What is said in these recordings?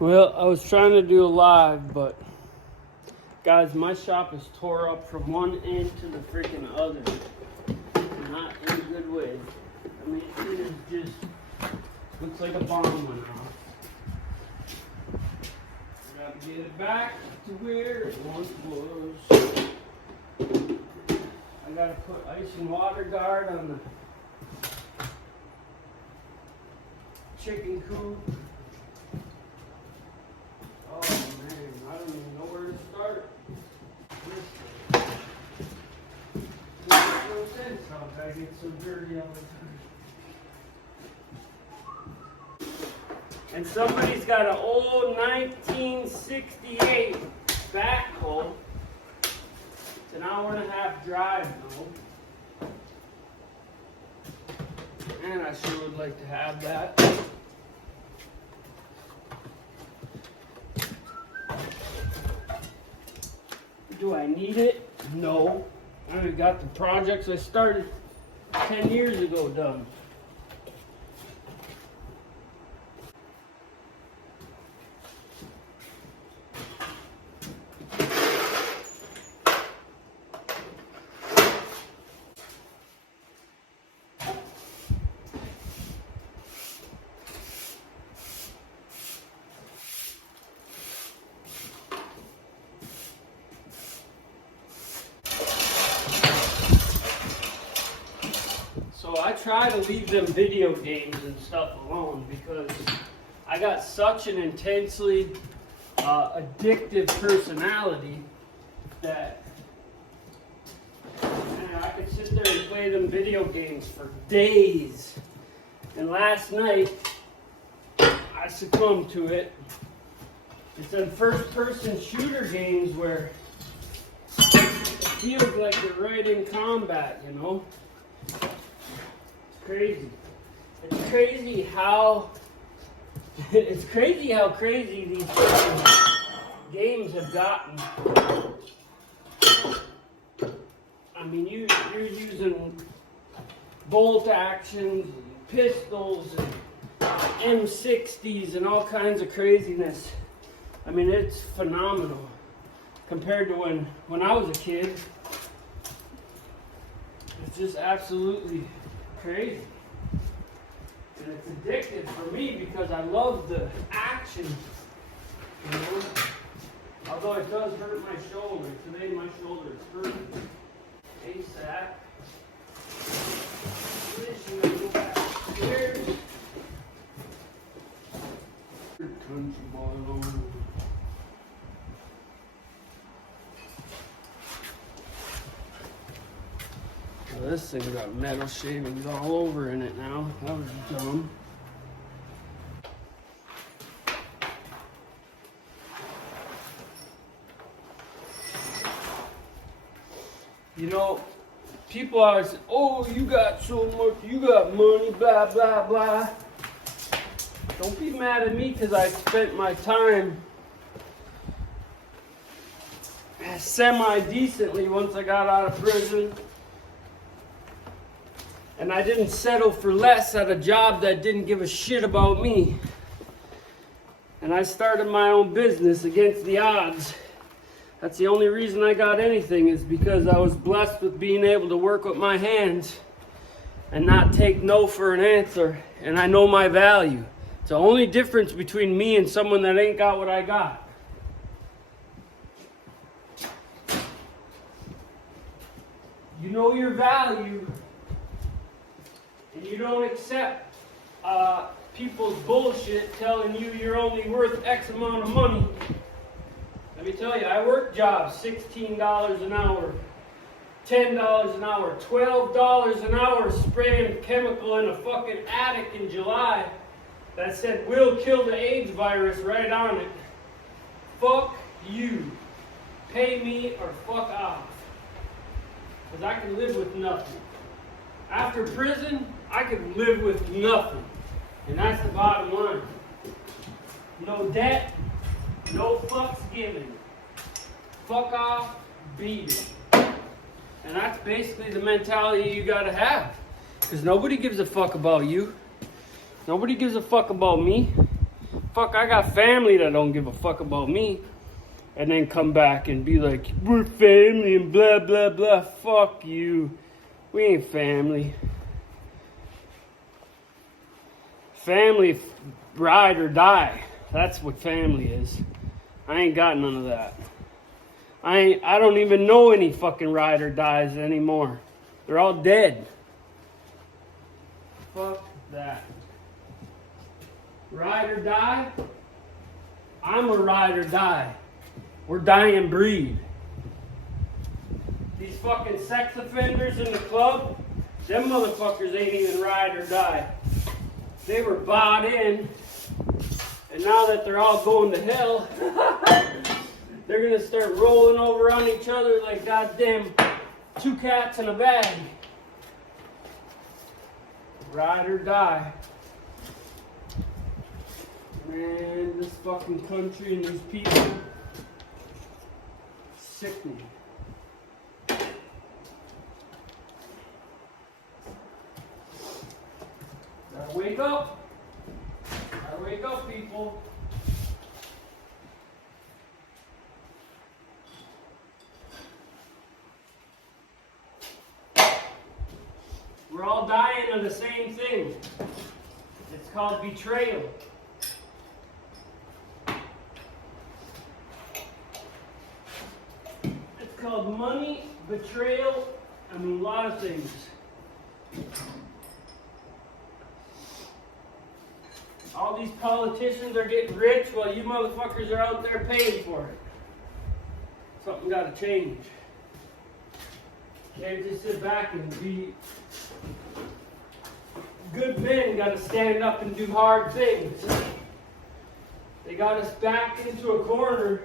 Well, I was trying to do a live, but guys, my shop is tore up from one end to the freaking other. Not in a good way. I mean, it is just, looks like a bomb went off. I gotta get it back to where it once was. I gotta put ice and water guard on the chicken coop. Oh man, I don't even know where to start. It makes no sense how I get so dirty all the time. And somebody's got an old 1968 backhoe. It's an hour-and-a-half drive though. And I sure would like to have that. Do I need it? No. I already got the projects I started 10 years ago done. So I try to leave them video games and stuff alone because I got such an intensely addictive personality that man, I could sit there and play them video games for days. And last night I succumbed to it. It's in first-person shooter games where it feels like you're right in combat, you know? Crazy. It's crazy how crazy these games have gotten. I mean, you're using bolt actions, and pistols, and M60s, and all kinds of craziness. I mean, it's phenomenal compared to when I was a kid. It's just absolutely crazy. And it's addictive for me because I love the action, you know? Although it does hurt my shoulder. Today my shoulder is hurting. ASAP. I'm gonna go back upstairs. Country boy on. This thing got metal shavings all over in it now. That was dumb. You know, people always say, oh, you got so much, you got money, blah, blah, blah. Don't be mad at me because I spent my time semi-decently once I got out of prison. And I didn't settle for less at a job that didn't give a shit about me. And I started my own business against the odds. That's the only reason I got anything is because I was blessed with being able to work with my hands and not take no for an answer. And I know my value. It's the only difference between me and someone that ain't got what I got. You know your value. And you don't accept people's bullshit telling you you're only worth X amount of money. Let me tell you, I worked jobs $16 an hour, $10 an hour, $12 an hour spraying chemical in a fucking attic in July that said, "Will kill the AIDS virus" right on it. Fuck you. Pay me or fuck off. Because I can live with nothing. After prison, I could live with nothing. And that's the bottom line. No debt, no fucks given. Fuck off, beat it. And that's basically the mentality you gotta have. Because nobody gives a fuck about you. Nobody gives a fuck about me. Fuck, I got family that don't give a fuck about me. And then come back and be like, we're family and blah, blah, blah. Fuck you. We ain't family. Family, ride or die. That's what family is. I ain't got none of that. I don't even know any fucking ride or dies anymore. They're all dead. Fuck that. Ride or die? I'm a ride or die. We're dying breed. These fucking sex offenders in the club, them motherfuckers ain't even ride or die. They were bought in, and now that they're all going to hell, they're gonna start rolling over on each other like goddamn two cats in a bag. Ride or die. Man, this fucking country and these people sick me. Gotta wake up. Gotta wake up, people. We're all dying of the same thing. It's called betrayal. It's called money, betrayal, and a lot of things. All these politicians are getting rich while you motherfuckers are out there paying for it. Something gotta change. Can't just sit back and be good men. Gotta stand up and do hard things. They got us backed into a corner,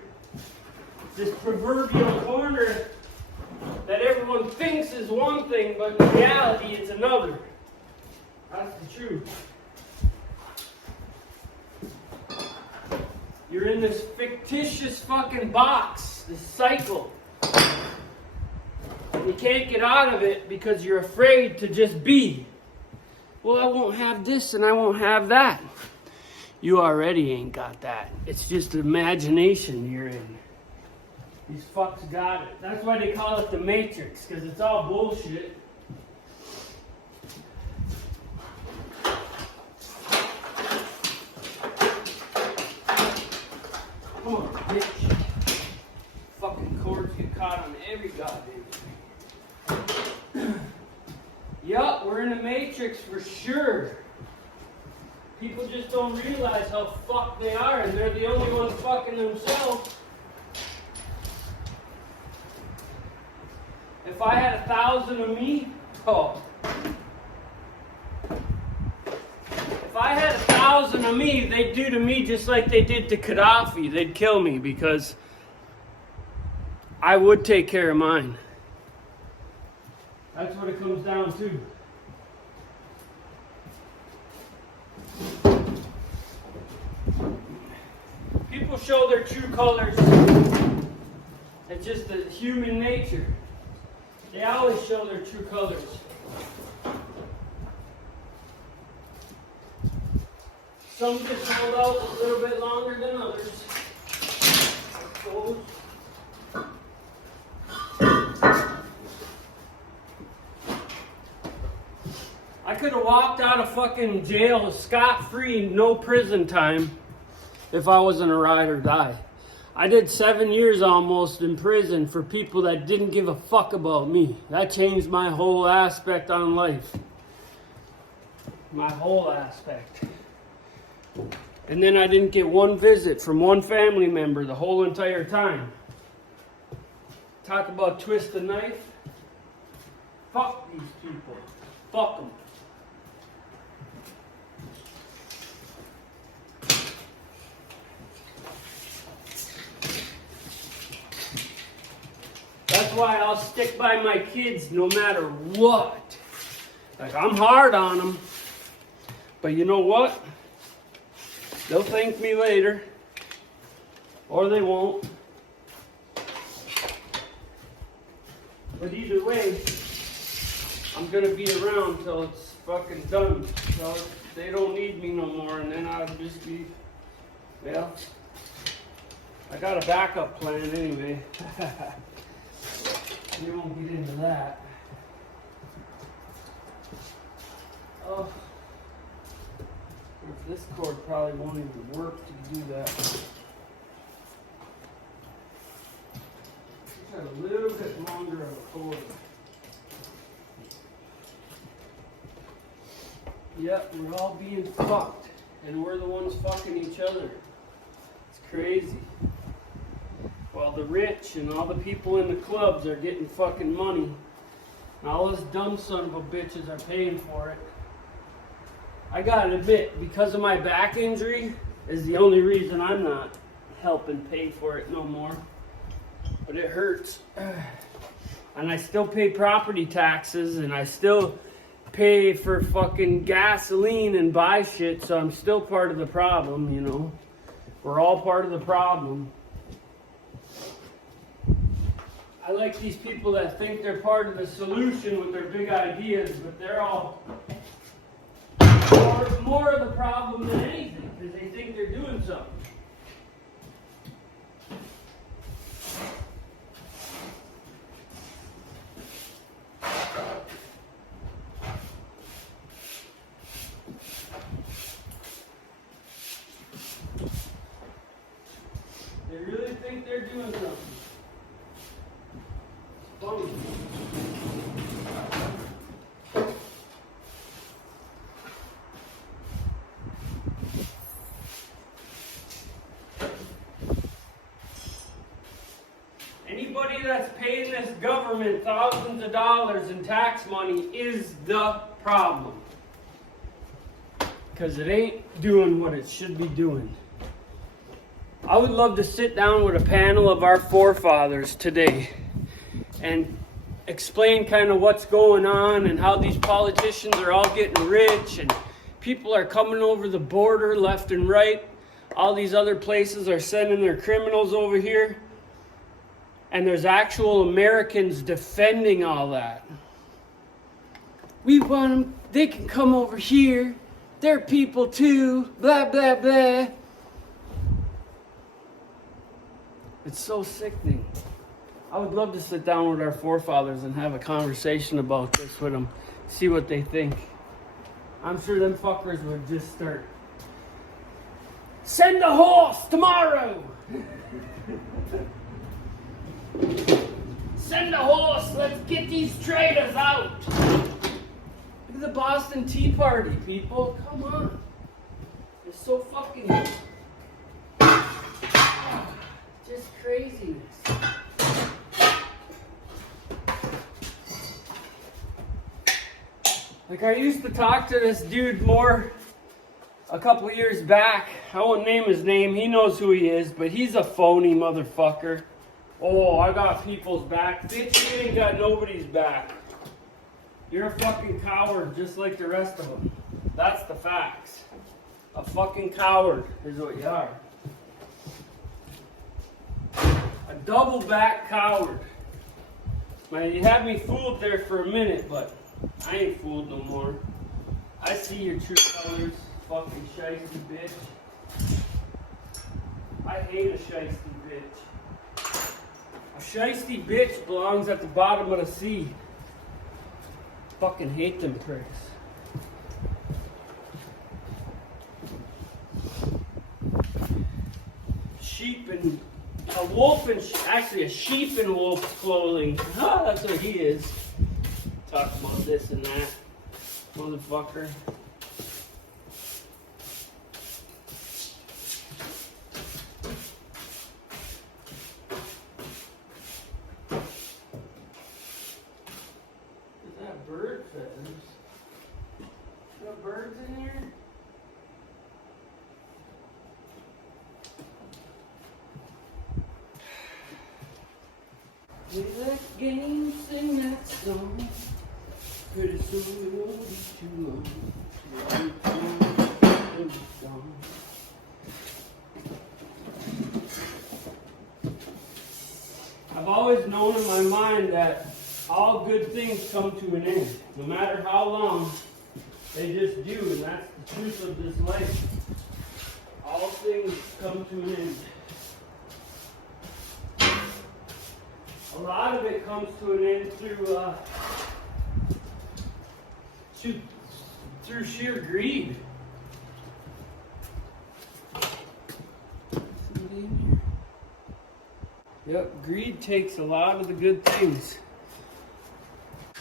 this proverbial corner that everyone thinks is one thing, but in reality it's another. That's the truth. You're in this fictitious fucking box, this cycle. And you can't get out of it because you're afraid to just be. Well, I won't have this and I won't have that. You already ain't got that. It's just imagination you're in. These fucks got it. That's why they call it the Matrix, because it's all bullshit. Come on, bitch. Fucking cords get caught on every goddamn thing. Yup, we're in a matrix for sure. People just don't realize how fucked they are, and they're the only ones fucking themselves. If I had 1,000 of me, If I had 1,000 of me, they'd do to me just like they did to Gaddafi. They'd kill me because I would take care of mine. That's what it comes down to. People show their true colors. It's just the human nature. They always show their true colors. Some get hold out a little bit longer than others. I could have walked out of fucking jail scot-free, no prison time, if I wasn't a ride or die. I did 7 years almost in prison for people that didn't give a fuck about me. That changed my whole aspect on life. My whole aspect. And then I didn't get one visit from one family member the whole entire time. Talk about twist the knife. Fuck these people. Fuck them. That's why I'll stick by my kids no matter what. Like, I'm hard on them. But you know what? They'll thank me later. Or they won't. But either way, I'm going to be around till it's fucking done. Till they don't need me no more. And then I'll just be Well, I got a backup plan anyway. We won't get into that. Oh, this cord probably won't even work to do that. Just got a little bit longer of a cord. Yep, we're all being fucked, and we're the ones fucking each other. It's crazy. While the rich and all the people in the clubs are getting fucking money, and all us dumb son of a bitches are paying for it. I gotta admit, because of my back injury, is the only reason I'm not helping pay for it no more. But it hurts. And I still pay property taxes, and I still pay for fucking gasoline and buy shit, so I'm still part of the problem, you know. We're all part of the problem. I like these people that think they're part of the solution with their big ideas, but they're all more of the problem than anything, because they think they're doing something. They really think they're doing something. Funny. Anybody that's paying this government thousands of dollars in tax money is the problem. Because it ain't doing what it should be doing. I would love to sit down with a panel of our forefathers today and explain kind of what's going on and how these politicians are all getting rich and people are coming over the border left and right. All these other places are sending their criminals over here. And there's actual Americans defending all that. We want them, they can come over here. They're people too, blah, blah, blah. It's so sickening. I would love to sit down with our forefathers and have a conversation about this with them, see what they think. I'm sure them fuckers would just start. Send the horse tomorrow! Send the horse, let's get these traitors out! Look at the Boston Tea Party, people. Come on. It's so fucking... just craziness. Like, I used to talk to this dude more a couple of years back. I won't name his name. He knows who he is, but he's a phony motherfucker. Oh, I got people's back. Bitch, you ain't got nobody's back. You're a fucking coward just like the rest of them. That's the facts. A fucking coward is what you are. A double back coward. Man, you had me fooled there for a minute, but I ain't fooled no more. I see your true colors, fucking shiesty bitch. I hate a shiesty bitch. A shiesty bitch belongs at the bottom of the sea. Fucking hate them pricks. Sheep and a wolf and actually a sheep in wolf's clothing. Ah, that's what he is. Talk about this and that, motherfucker. Is that bird feathers? Got birds in here? Play that game, sing that song. Pretty soon it won't be too long. I've always known in my mind that all good things come to an end. No matter how long, they just do, and that's the truth of this life. All things things come to an end. A lot of it comes to an end through sheer greed. Yep, greed takes a lot of the good things.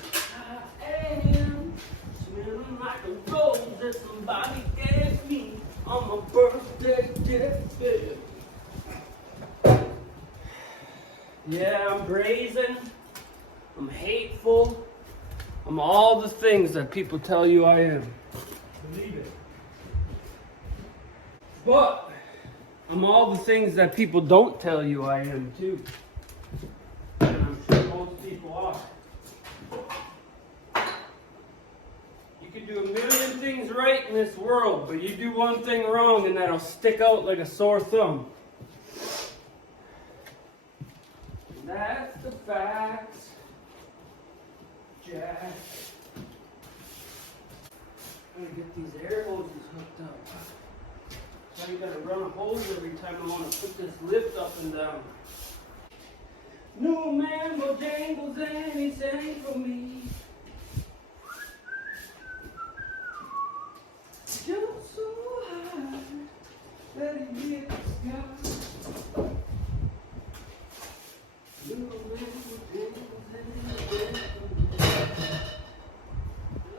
I am smelling like a rose that somebody gave me on my birthday gift. Yeah, I'm brazen. I'm hateful. I'm all the things that people tell you I am. Believe it. But I'm all the things that people don't tell you I am too. And I'm sure most people are. You can do a million things right in this world, but you do one thing wrong and that'll stick out like a sore thumb. That's the facts, Jack. I'm gonna get these air hoses hooked up. Now you gotta run a hose every time I want to put this lift up and down. No man will jangles anything for me. Jump so high that it hit the sky. No man will jangles anything for me.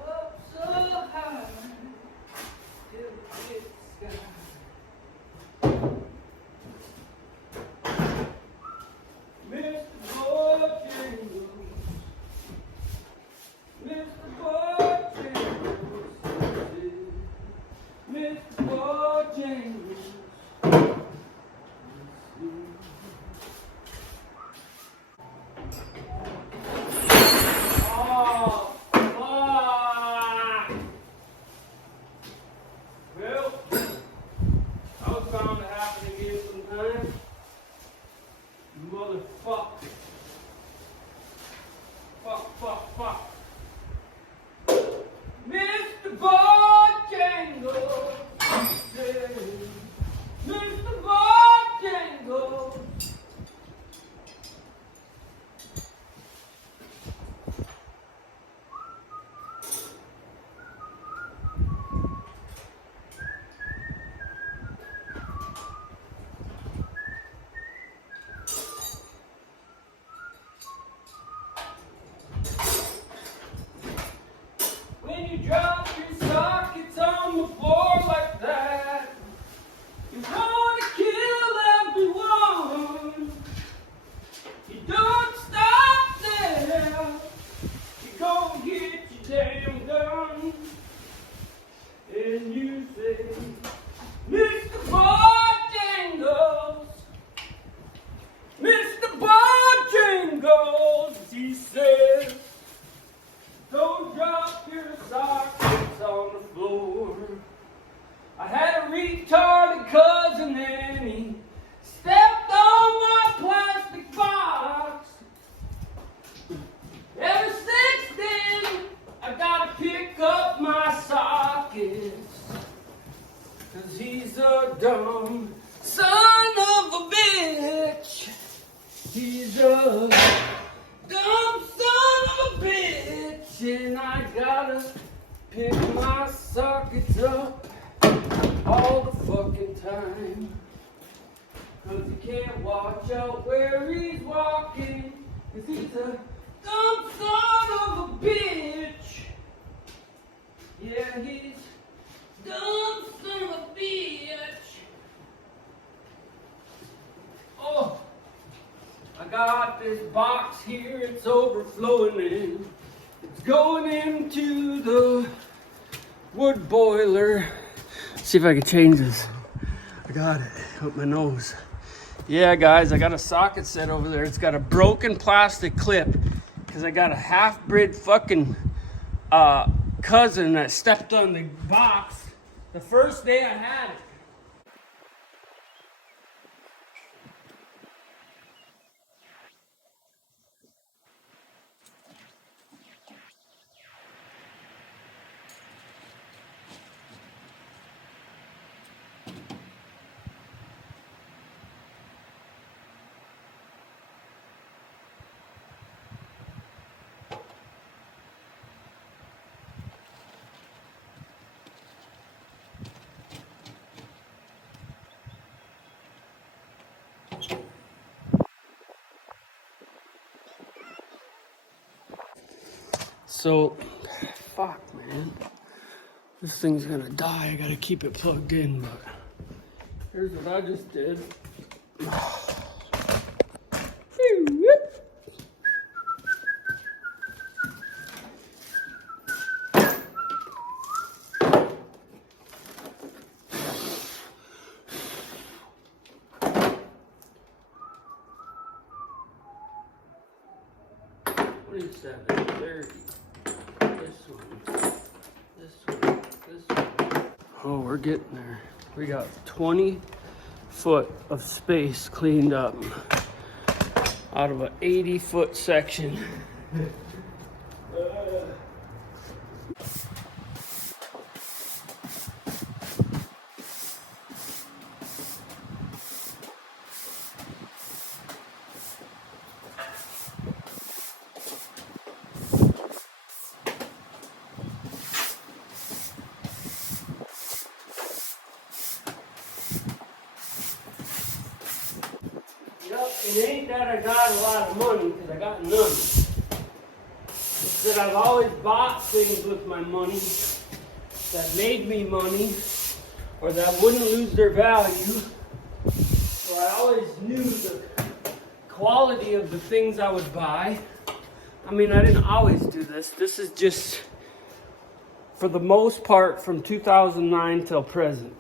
Up so high till it hits the sky. When you drop your sockets on the floor like that, you want to kill everyone. You don't stop there. You go and get your damn gun. And you say, Mr. Bojangles, Mr. Bojangles, he says, don't drop your sockets on the floor. I had a retarded cousin and he stepped on my plastic box. Ever since then, I gotta pick up my sockets. 'Cause he's a dumb son of a bitch. He's a dumb son of a bitch, and I gotta pick my sockets up all the fucking time. 'Cause he can't watch out where he's walking, 'cause he's a dumb son of a bitch. Yeah, he's dumb son of a bitch. Oh. I got this box here, it's overflowing in. It's going into the wood boiler. Let's see if I can change this. I got it with my nose. Yeah, guys, I got a socket set over there. It's got a broken plastic clip because I got a half-bred fucking cousin that stepped on the box the first day I had it. So, fuck, man. This thing's gonna die. I gotta keep it plugged in, but here's what I just did. Oh, we're getting there. We got 20 foot of space cleaned up out of an 80-foot section. It ain't that I got a lot of money, because I got none. It's that I've always bought things with my money that made me money, or that wouldn't lose their value. So I always knew the quality of the things I would buy. I mean, I didn't always do this. This is just, for the most part, from 2009 till present.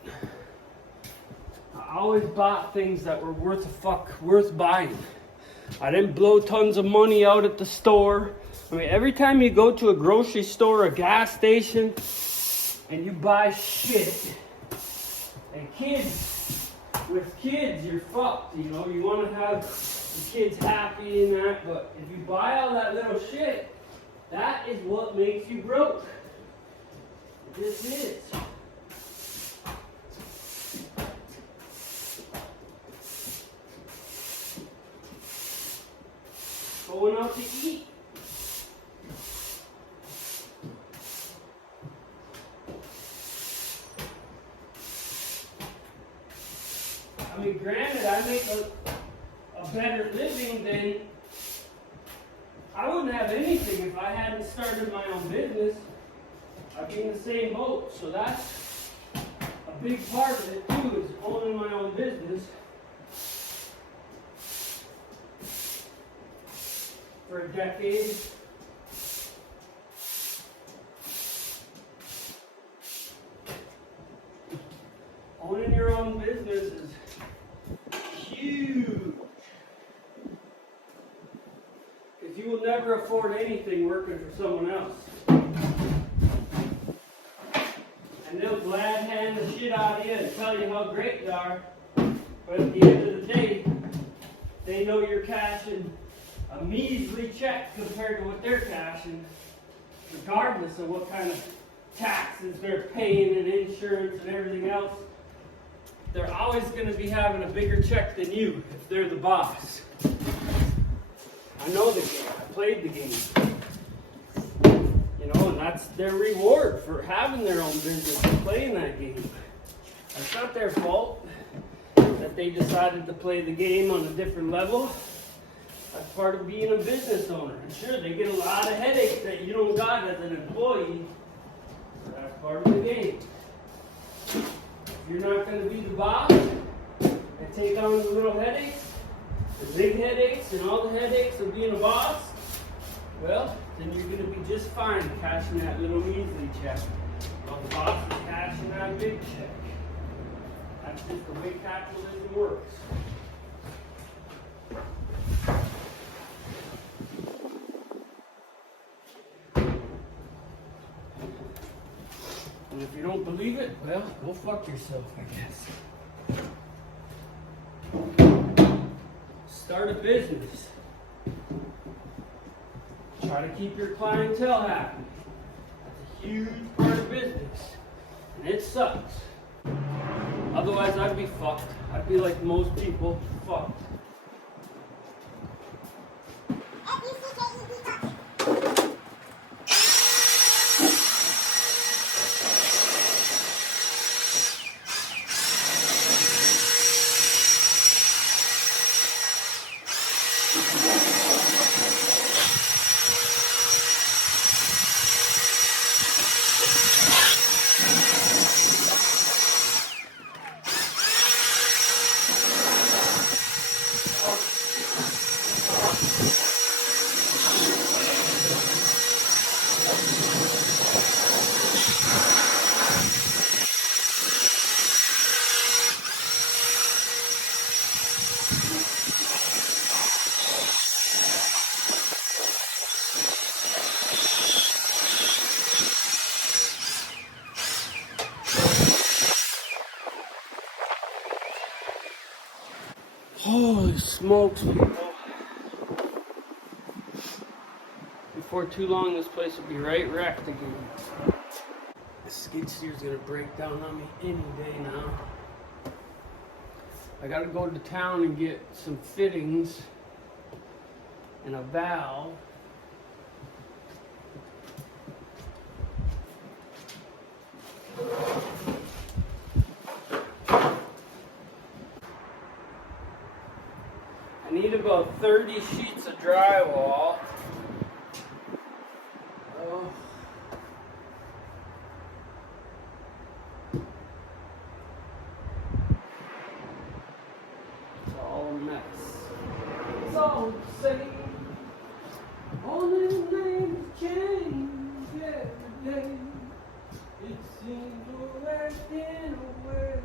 I always bought things that were worth buying. I didn't blow tons of money out at the store. I mean, every time you go to a grocery store, a gas station, and you buy shit, and with kids, you're fucked, you know? You want to have the kids happy and that, but if you buy all that little shit, that is what makes you broke. It just is. Going out to eat. I mean, granted, I make a better living than I wouldn't have anything if I hadn't started my own business. I'd be in the same boat. So that's a big part of it too, is owning my own business. For a decade. Owning your own business is huge. Because you will never afford anything working for someone else. And they'll glad hand the shit out of you and tell you how great they are. But at the end of the day, they know you're cashing a measly check compared to what they're cashing, regardless of what kind of taxes they're paying and insurance and everything else. They're always going to be having a bigger check than you if they're the boss. I know the game. I played the game. You know, and that's their reward for having their own business and playing that game. It's not their fault that they decided to play the game on a different level. That's part of being a business owner. And sure, they get a lot of headaches that you don't got as an employee. But that's part of the game. If you're not going to be the boss and take on the little headaches, the big headaches, and all the headaches of being a boss, well, then you're going to be just fine cashing that little measly check. While the boss is cashing that big check. That's just the way capitalism works. And if you don't believe it, well, go fuck yourself, I guess. Start a business. Try to keep your clientele happy. That's a huge part of business. And it sucks. Otherwise, I'd be fucked. I'd be like most people, fucked. Holy smokes, people. Before too long, this place will be right wrecked again. The skid steer's gonna break down on me any day now. I gotta go to town and get some fittings and a valve. I need about 30 sheets of drywall. Oh. It's all a mess. It's all the same. Only the names change every day. It seems we're acting away.